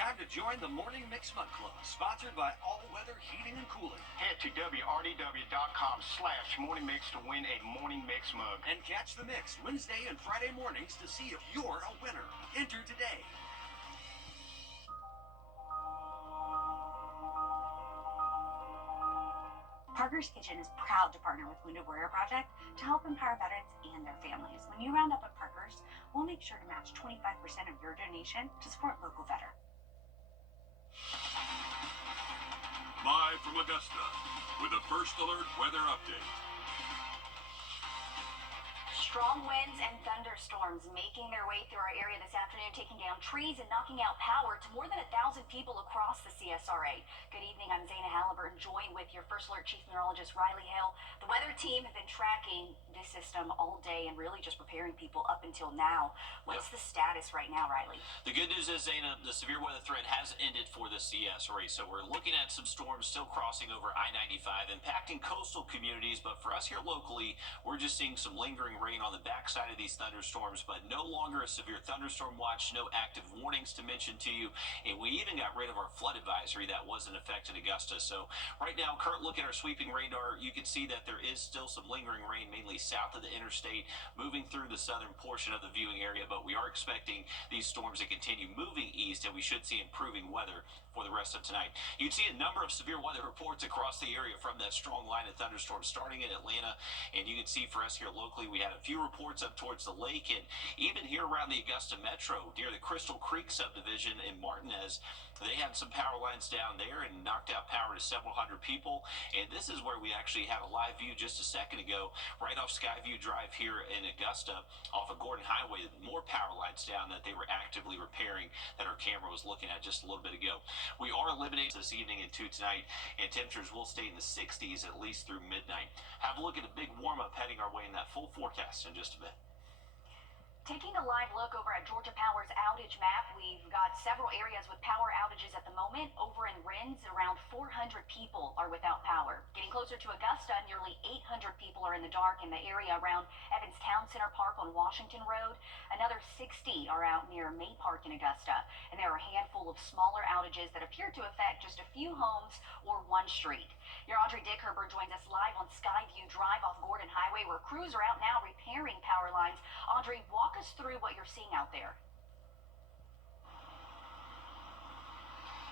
Time to join the Morning Mix Mug Club, sponsored by All Weather Heating and Cooling. Head to wrdw.com/morningmix to win a Morning Mix mug. And catch the mix Wednesday and Friday mornings to see if you're a winner. Enter today. Parker's Kitchen is proud to partner with Wrdw Project to help empower veterans and their families. When you round up at Parker's, we'll make sure to match 25% of your donation to support local veterans. Live from Augusta with a First Alert weather update. Strong winds and thunderstorms making their way through our area this afternoon, taking down trees and knocking out power to more than 1,000 people across the CSRA. Good evening, I'm Zaina Halliburton, joined with your First Alert Chief Meteorologist Riley Hale. The weather team have been tracking this system all day and really just preparing people up until now. What's the status right now, Riley? The good news is, Zaina, the severe weather threat has ended for the CSRA, so we're looking at some storms still crossing over I-95, impacting coastal communities, but for us here locally, we're just seeing some lingering rain on the backside of these thunderstorms, but no longer a severe thunderstorm watch, no active warnings to mention to you, and we even got rid of our flood advisory that was in effect in Augusta. So right now, current look at our sweeping radar, you can see that there is still some lingering rain, mainly south of the interstate, moving through the southern portion of the viewing area, but we are expecting these storms to continue moving east, and we should see improving weather for the rest of tonight. You'd see a number of severe weather reports across the area from that strong line of thunderstorms starting in Atlanta, and you can see for us here locally, we had a few reports up towards the lake, and even here around the Augusta Metro, near the Crystal Creek subdivision in Martinez, they had some power lines down there and knocked out power to several hundred people, and this is where we actually had a live view just a second ago, right off Skyview Drive here in Augusta, off of Gordon Highway, more power lines down that they were actively repairing that our camera was looking at just a little bit ago. We are eliminating this evening and tonight, and temperatures will stay in the 60s at least through midnight. Have a look at a big warm-up heading our way in that full forecast in just a bit. Taking a live look over at Georgia Power's outage map, we've got several areas with power outages at the moment. Over in Rennes, around 400 people are without power. Getting closer to Augusta, nearly 800 people are in the dark in the area around Evans Town Center Park on Washington Road. Another 60 are out near May Park in Augusta. And there are a handful of smaller outages that appear to affect just a few homes or one street. Your Audrey Dickherber joins us live on Skyview Drive off Gordon Highway, where crews are out now repairing power lines. Audrey, walk us through what you're seeing out there.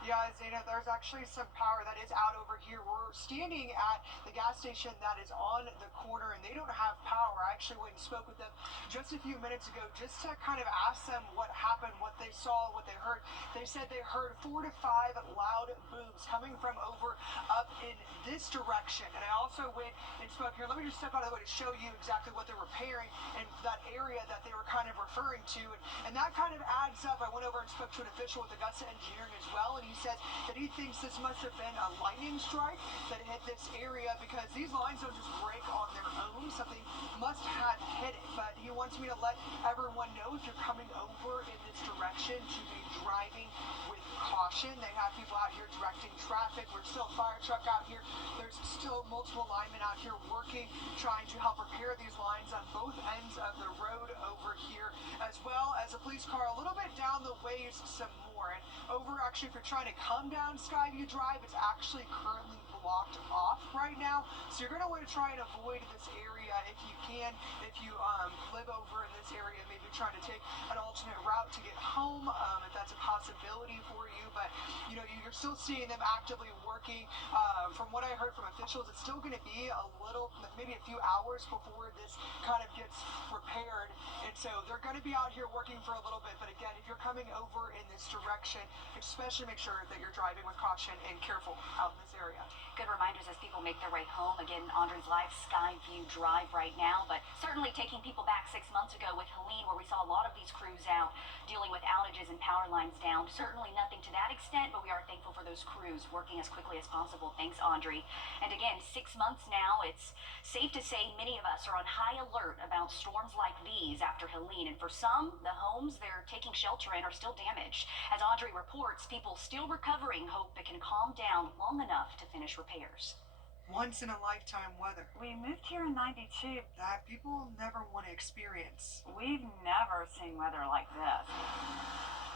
Yeah, Zaina, there's actually some power that is out over here. We're standing at the gas station that is on the corner, and they don't have power. I actually went and spoke with them just a few minutes ago just to kind of ask them what happened, what they saw, what they heard. They said they heard 4 to 5 loud booms coming from over up in this direction. And I also went and spoke here. Let me just step out of the way to show you exactly what they're repairing and that area that they were kind of referring to. And that kind of adds up. I went over and spoke to an official with Augusta Engineering as well, and he says that he thinks this must have been a lightning strike that hit this area, because these lines don't just break on their own. Something must have hit it. But he wants me to let everyone know, if you're coming over in this direction, to be driving with caution. They have people out here directing traffic. There's still a fire truck out here. There's still multiple linemen out here working, trying to help repair these lines on both ends of the road over here, as well as a police car a little bit down the ways some more. And over, actually, if you're trying to come down Skyview Drive, it's actually currently blocked off right now, so you're going to want to try and avoid this area if you can. If you live over in this area, maybe trying to take an alternate route to get home, if that's a possibility for you. But you know, you're still seeing them actively working. From what I heard from officials, it's still going to be a little, maybe a few hours before this kind of gets repaired, and so they're going to be out here working for a little bit. But again, if you're coming over in this direction, especially make sure that you're driving with caution and careful out in this area. Good reminders as people make their way home. Again, Audrey's live Skyview Drive right now, but certainly taking people back 6 months ago with Helene, where we saw a lot of these crews out dealing with outages and power lines down. Certainly nothing to that extent, but we are thankful for those crews working as quickly as possible. Thanks, Audrey. And again, 6 months now, it's safe to say many of us are on high alert about storms like these after Helene. And for some, the homes they're taking shelter in are still damaged. As Audrey reports, people still recovering hope it can calm down long enough to finish repairs. once in a lifetime weather We moved here in 92. that people never want to experience. We've never seen weather like this.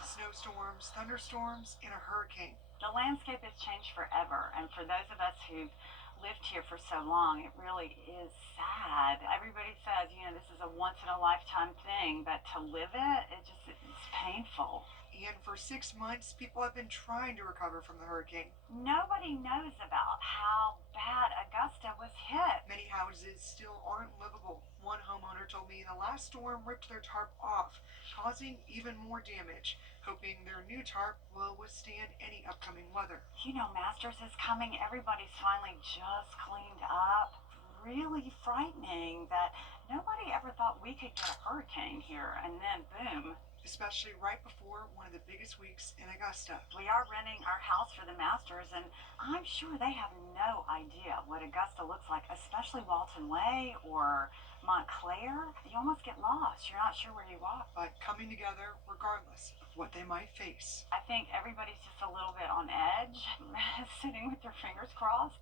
Snowstorms, thunderstorms, and a hurricane. The landscape has changed forever, and for those of us who've lived here for so long, it really is sad. Everybody says, this is a once in a lifetime thing, but to live it's painful. And for 6 months, people have been trying to recover from the hurricane. Nobody knows about how bad Augusta was hit. Many houses still aren't livable. One homeowner told me the last storm ripped their tarp off, causing even more damage, hoping their new tarp will withstand any upcoming weather. Masters is coming. Everybody's finally just cleaned up. Really frightening that nobody ever thought we could get a hurricane here, and then boom. Especially right before one of the biggest weeks in Augusta. We are renting our house for the Masters, and I'm sure they have no idea what Augusta looks like, especially Walton Way or Montclair. You almost get lost. You're not sure where you are. But coming together regardless of what they might face. I think everybody's just a little bit on edge, sitting with their fingers crossed.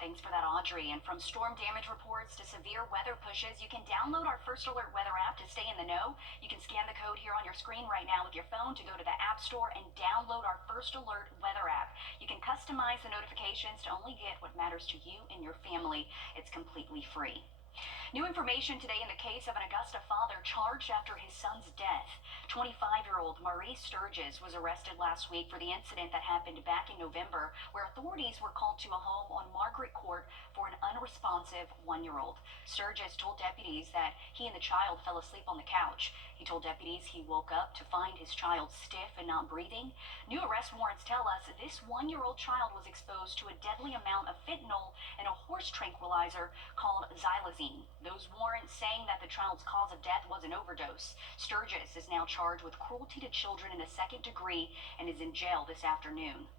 Thanks for that, Audrey. And from storm damage reports to severe weather pushes, you can download our First Alert weather app to stay in the know. You can scan the code here on your screen right now with your phone to go to the App Store and download our First Alert weather app. You can customize the notifications to only get what matters to you and your family. It's completely free. New information today in the case of an Augusta father charged after his son's death. 25-year-old Maurice Sturgis was arrested last week for the incident that happened back in November, where authorities were called to a home on Margaret Court for an unresponsive 1-year-old. Sturgis told deputies that he and the child fell asleep on the couch. He told deputies he woke up to find his child stiff and not breathing. New arrest warrants tell us this 1-year-old child was exposed to a deadly amount of fentanyl and a horse tranquilizer called xylazine. Those warrants saying that the child's cause of death was an overdose. Sturgis is now charged with cruelty to children in the 2nd degree and is in jail this afternoon.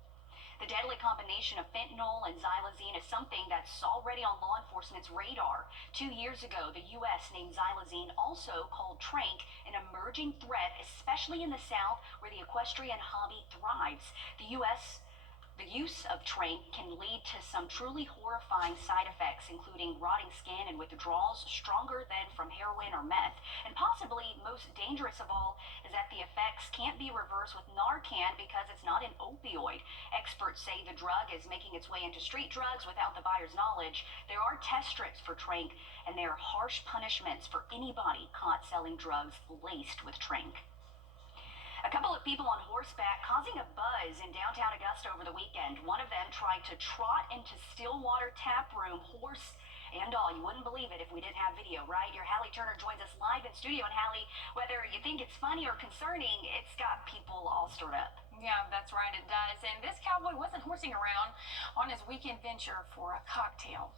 The deadly combination of fentanyl and xylazine is something that's already on law enforcement's radar. 2 years ago, the U.S. named xylazine, also called tranq, an emerging threat, especially in the South, where the equestrian hobby thrives. The use of tranq can lead to some truly horrifying side effects, including rotting skin and withdrawals stronger than from heroin or meth. And possibly most dangerous of all is that the effects can't be reversed with Narcan because it's not an opioid. Experts say the drug is making its way into street drugs without the buyer's knowledge. There are test strips for tranq, and there are harsh punishments for anybody caught selling drugs laced with tranq. A couple of people on horseback causing a buzz in downtown Augusta over the weekend. One of them tried to trot into Stillwater Tap Room, horse and all. You wouldn't believe it if we didn't have video, right? Your Hallie Turner joins us live in studio. And Hallie, whether you think it's funny or concerning, it's got people all stirred up. Yeah, that's right, it does. And this cowboy wasn't horsing around on his weekend venture for a cocktail.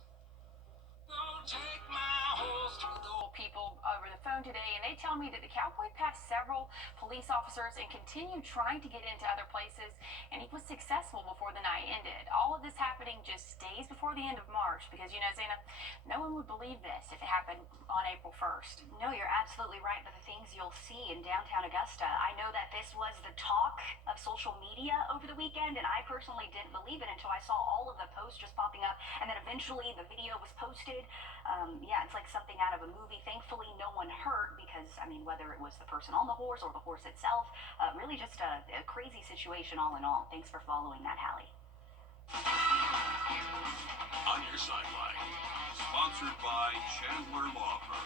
Take my horse to the people over the phone today, and they tell me that the cowboy passed several police officers and continued trying to get into other places, and he was successful before the night ended. All of this happening just days before the end of March, because, Zana, no one would believe this if it happened on April 1st. No, you're absolutely right, but the things you'll see in downtown Augusta, I know that this was the talk of social media over the weekend, and I personally didn't believe it until I saw all of the posts just popping up, and then eventually the video was posted. It's like something out of a movie. Thankfully, no one hurt because, whether it was the person on the horse or the horse itself, really just a crazy situation all in all. Thanks for following that, Hallie. On Your Sideline, sponsored by Chandler Law Firm.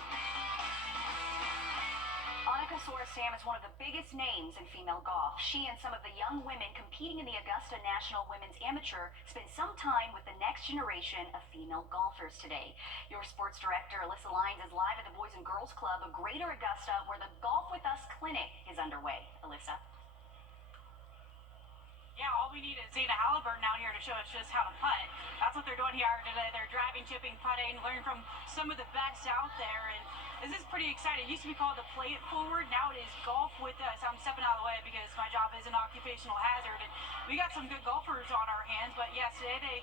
Annika Sorostam is one of the biggest names in female golf. She and some of the young women competing in the Augusta National Women's Amateur spent some time with the next generation of female golfers today. Your sports director, Alyssa Lyons, is live at the Boys and Girls Club of Greater Augusta, where the Golf With Us Clinic is underway. Alyssa. Yeah, all we need is Zana Halliburton out here to show us just how to putt. That's what they're doing here today. They're driving, chipping, putting, learning from some of the best out there. And this is pretty exciting. It used to be called the Play It Forward. Now it is Golf With Us. I'm stepping out of the way because my job is an occupational hazard. And we got some good golfers on our hands. But yes, today they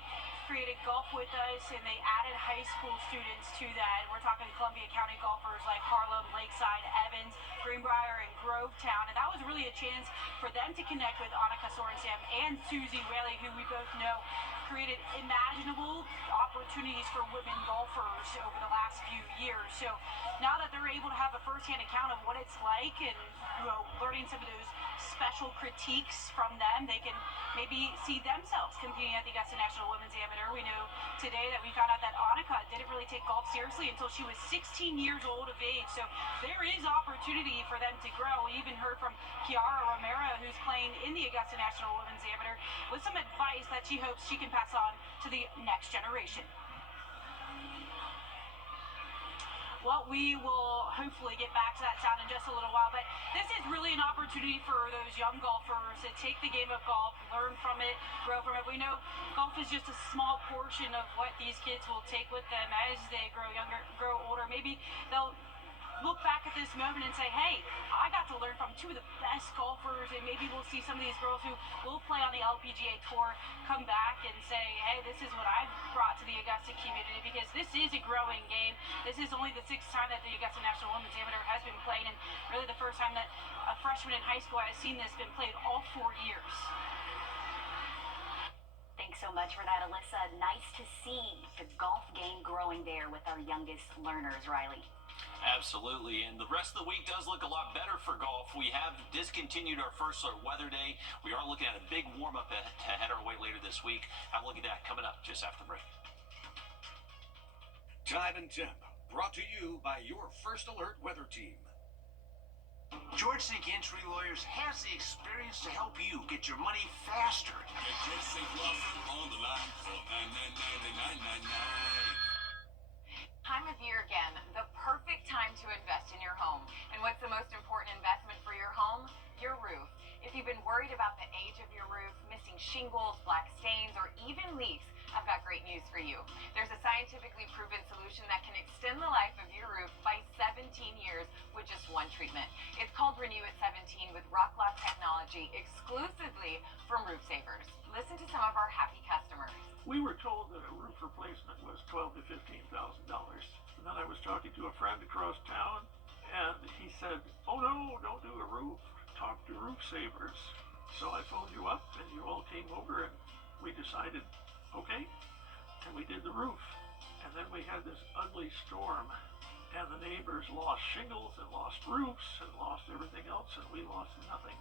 created Golf With Us, and they added high school students to that. We're talking Columbia County golfers like Harlem, Lakeside, Evans, Greenbrier, and Grovetown. And that was really a chance for them to connect with Annika Sorenstam and Susie Whaley, who we both know created imaginable opportunities for women golfers over the last few years. So now that they're able to have a firsthand account of what it's like and learning some of those special critiques from them, they can maybe see themselves competing at the Augusta National Women's Amateur. We know today that we found out that Annika didn't really take golf seriously until she was 16 years old of age. So there is opportunity for them to grow. We even heard from Kiara Romero, who's playing in the Augusta National Women's Amateur, with some advice that she hopes she can pass on to the next generation. Well, we will hopefully get back to that sound in just a little while, but this is really an opportunity for those young golfers to take the game of golf, learn from it, grow from it. We know golf is just a small portion of what these kids will take with them as they grow younger, grow older. Maybe they'll look back at this moment and say, hey, I got to learn from two of the best golfers, and maybe we'll see some of these girls who will play on the LPGA Tour come back and say, hey, this is what I've brought to the Augusta community, because this is a growing game. This is only the 6th time that the Augusta National Women's Amateur has been played, and really the first time that a freshman in high school has seen this been played all 4 years. Thanks so much for that, Alyssa. Nice to see the golf game growing there with our youngest learners, Riley. Absolutely, and the rest of the week does look a lot better for golf. We have discontinued our first weather day. We are looking at a big warm-up to head our way later this week. Have a look at that coming up just after the break. Time and Temp, brought to you by your First Alert weather team. George Sink Entry Lawyers has the experience to help you get your money faster. Get George Sink Law Firm on the line for 999. Time of year again, the perfect time to invest in your home. And what's the most important investment for your home? Your roof. If you've been worried about the age of your roof, missing shingles, black stains, or even leaks, I've got great news for you. There's a scientifically proven solution that can extend the life of your roof by 17 years with just one treatment. It's called Renew at 17 with Rock Lock technology, exclusively from Roof Savers. Listen to some of our happy customers. We were told that a roof replacement was $12,000 to $15,000. And then I was talking to a friend across town, and he said, oh no, don't do a roof. Talk to Roof Savers. So I phoned you up, and you all came over, and we decided, okay, and we did the roof. And then we had this ugly storm, and the neighbors lost shingles and lost roofs and lost everything else, and we lost nothing.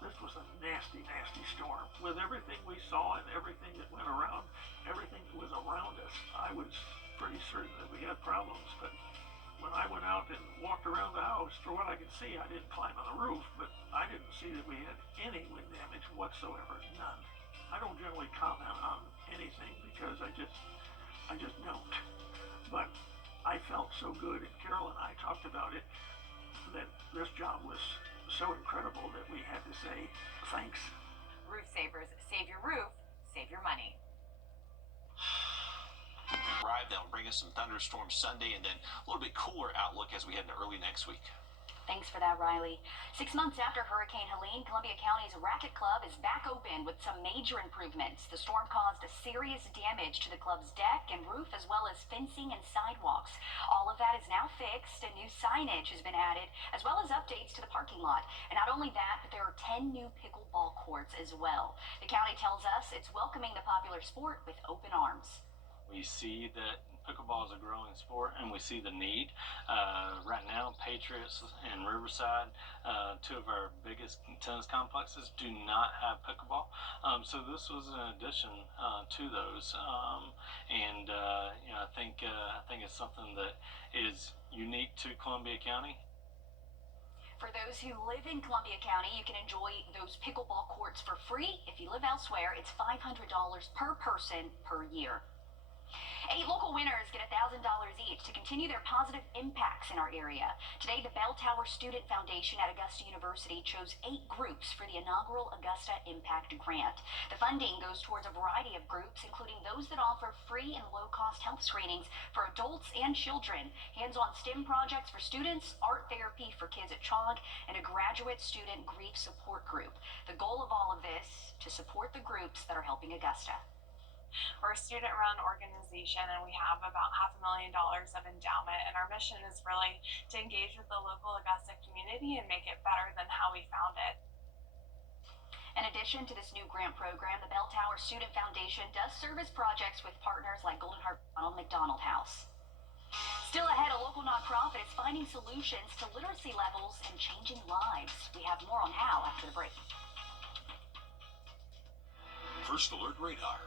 This was a nasty, nasty storm. With everything we saw and everything that went around, everything that was around us, I was pretty certain that we had problems. But when I went out and walked around the house, for what I could see, I didn't climb on the roof, but I didn't see that we had any wind damage whatsoever, none. I don't generally comment on anything because I just don't. But I felt so good, and Carol and I talked about it, that this job was so incredible that we had to say thanks. Roof Savers, save your roof, save your money. That'll bring us some thunderstorms Sunday, and then a little bit cooler outlook as we head into early next week. Thanks for that, Riley. 6 months after Hurricane Helene, Columbia County's Racket Club is back open with some major improvements. The storm caused serious damage to the club's deck and roof, as well as fencing and sidewalks. All of that is now fixed, and new signage has been added, as well as updates to the parking lot. And not only that, but there are 10 new pickleball courts as well. The county tells us it's welcoming the popular sport with open arms. We see that pickleball is a growing sport, and we see the need. Right now, Patriots and Riverside, two of our biggest tennis complexes, do not have pickleball. So this was an addition to those, and I think it's something that is unique to Columbia County. For those who live in Columbia County, you can enjoy those pickleball courts for free. If you live elsewhere, it's $500 per person per year. 8 local winners get $1,000 each to continue their positive impacts in our area. Today, the Bell Tower Student Foundation at Augusta University chose 8 groups for the inaugural Augusta Impact Grant. The funding goes towards a variety of groups, including those that offer free and low-cost health screenings for adults and children, hands-on STEM projects for students, art therapy for kids at CHOG, and a graduate student grief support group. The goal of all of this, to support the groups that are helping Augusta. We're a student-run organization, and we have about $500,000 of endowment, and our mission is really to engage with the local Augusta community and make it better than how we found it. And addition to this new grant program, the Bell Tower Student Foundation does service projects with partners like Golden Heart Ronald McDonald House. Still ahead, a local nonprofit is finding solutions to literacy levels and changing lives. We have more on how after the break. First Alert Radar,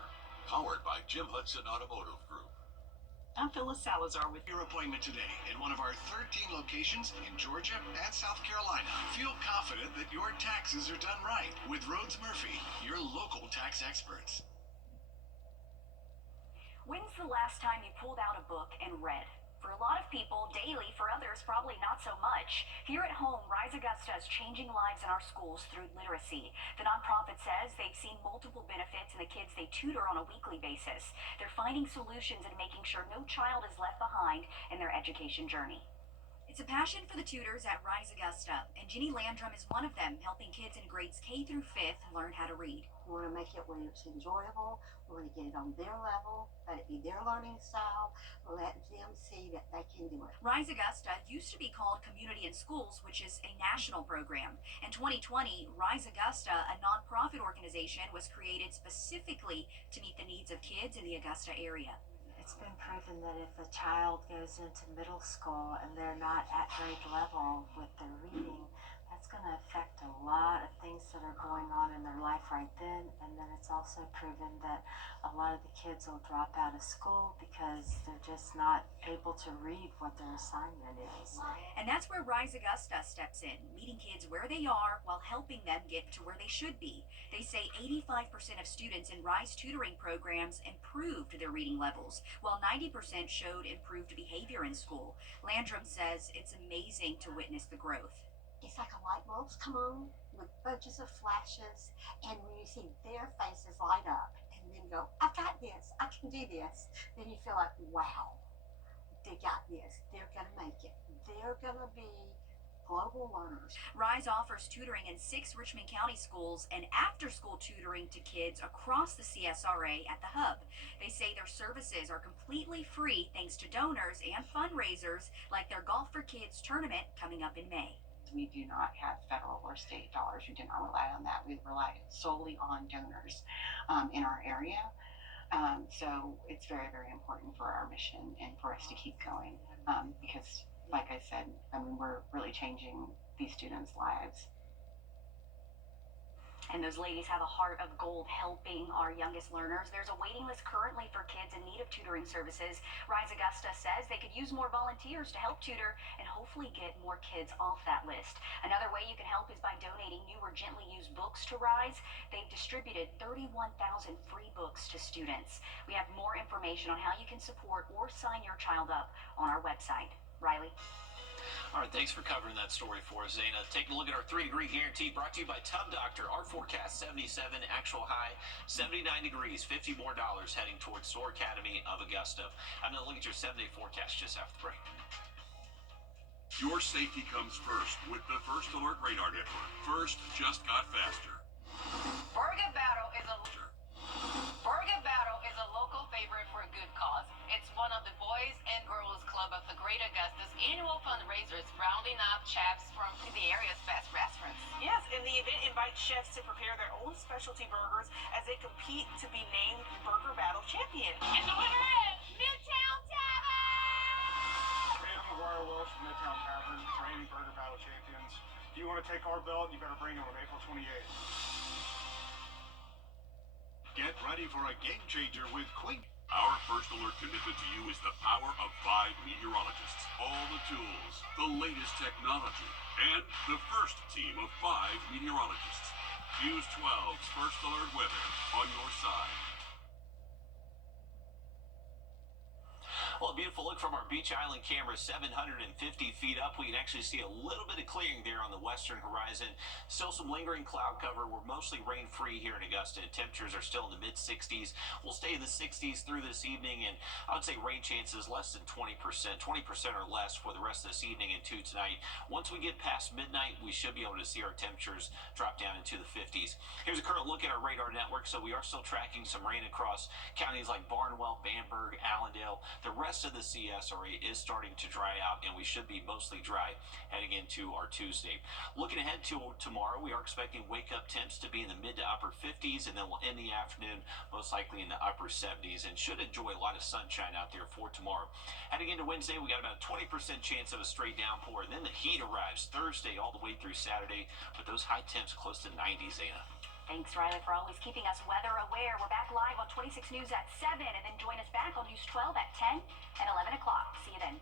powered by Jim Hudson Automotive Group. I'm Phyllis Salazar with Your appointment today in one of our 13 locations in Georgia and South Carolina. Feel confident that your taxes are done right with Rhodes Murphy, your local tax experts. When's the last time you pulled out a book and read? For a lot of people, daily. For others, probably not so much. Here at home, Rise Augusta is changing lives in our schools through literacy. The nonprofit says they've seen multiple benefits in the kids they tutor on a weekly basis. They're finding solutions and making sure no child is left behind in their education journey. It's a passion for the tutors at Rise Augusta, and Jenny Landrum is one of them, helping kids in grades K through 5th learn how to read. We want to make it where it's enjoyable. We want to get it on their level, let it be their learning style, let them see that they can do it. Rise Augusta used to be called Community in Schools, which is a national program. In 2020, Rise Augusta, a nonprofit organization, was created specifically to meet the needs of kids in the Augusta area. It's been proven that if a child goes into middle school and they're not at grade level with their reading, that's going to affect a lot of things that are going on in their life right then. And then it's also proven that a lot of the kids will drop out of school because they're just not able to read what their assignment is. And that's where Rise Augusta steps in, meeting kids where they are while helping them get to where they should be. They say 85% of students in Rise tutoring programs improved their reading levels, while 90% showed improved behavior in school. Landrum says it's amazing to witness the growth. It's like a light bulbs come on with bunches of flashes, and when you see their faces light up and then go, I've got this, I can do this, then you feel like, wow, they got this, they're going to make it, they're going to be global learners. Rise offers tutoring in 6 Richmond County schools and after-school tutoring to kids across the CSRA at the Hub. They say their services are completely free thanks to donors and fundraisers like their Golf for Kids tournament coming up in May. We do not have federal or state dollars. We do not rely on that. We rely solely on donors in our area. So it's very, very important for our mission and for us to keep going because, like I said, we're really changing these students' lives. And those ladies have a heart of gold helping our youngest learners. There's a waiting list currently for kids in need of tutoring services. Rise Augusta says they could use more volunteers to help tutor and hopefully get more kids off that list. Another way you can help is by donating new or gently used books to Rise. They've distributed 31,000 free books to students. We have more information on how you can support or sign your child up on our website. Riley? All right, thanks for covering that story for us, Zana. Taking a look at our 3-degree guarantee brought to you by Tub Doctor. Our forecast 77, actual high 79 degrees, $50 more heading towards SOAR Academy of Augusta. I'm going to look at your 7-day forecast just after the break. Your safety comes first with the First Alert Radar Network. First just got faster. Burger Battle is a local favorite for a good cause. It's one of the Boys and Girls Club of the Great Augusta's annual fundraisers, rounding up chefs from the area's best restaurants. Yes, and the event invites chefs to prepare their own specialty burgers as they compete to be named Burger Battle champion. And the winner is Midtown Tavern! I'm McGuire Welsh from Midtown Tavern, reigning Burger Battle champions. If you want to take our belt, you better bring it on April 28th. Get ready for a game changer with Queen. Our First Alert commitment to you is the power of 5 meteorologists, all the tools, the latest technology, and the first team of 5 meteorologists. News 12's First Alert weather on your side. Well, a beautiful look from our Beach Island camera, 750 feet up. We can actually see a little bit of clearing there on the western horizon. Still some lingering cloud cover. We're mostly rain-free here in Augusta. Temperatures are still in the mid-60s. We'll stay in the 60s through this evening, and I would say rain chances less than 20%, 20% or less for the rest of this evening and to tonight. Once we get past midnight, we should be able to see our temperatures drop down into the 50s. Here's a current look at our radar network. So we are still tracking some rain across counties like Barnwell, Bamberg, Allendale. The rest rest of the CS area is starting to dry out, and we should be mostly dry heading into our Tuesday. Looking ahead to tomorrow, we are expecting wake-up temps to be in the mid to upper 50s, and then we'll end the afternoon most likely in the upper 70s, and should enjoy a lot of sunshine out there for tomorrow. Heading into Wednesday, we got about a 20% chance of a straight downpour, and then the heat arrives Thursday all the way through Saturday, with those high temps close to 90, Zana. Thanks, Riley, for always keeping us weather aware. We're back live on 26 News at 7, and then join us back on News 12 at 10 and 11 o'clock. See you then.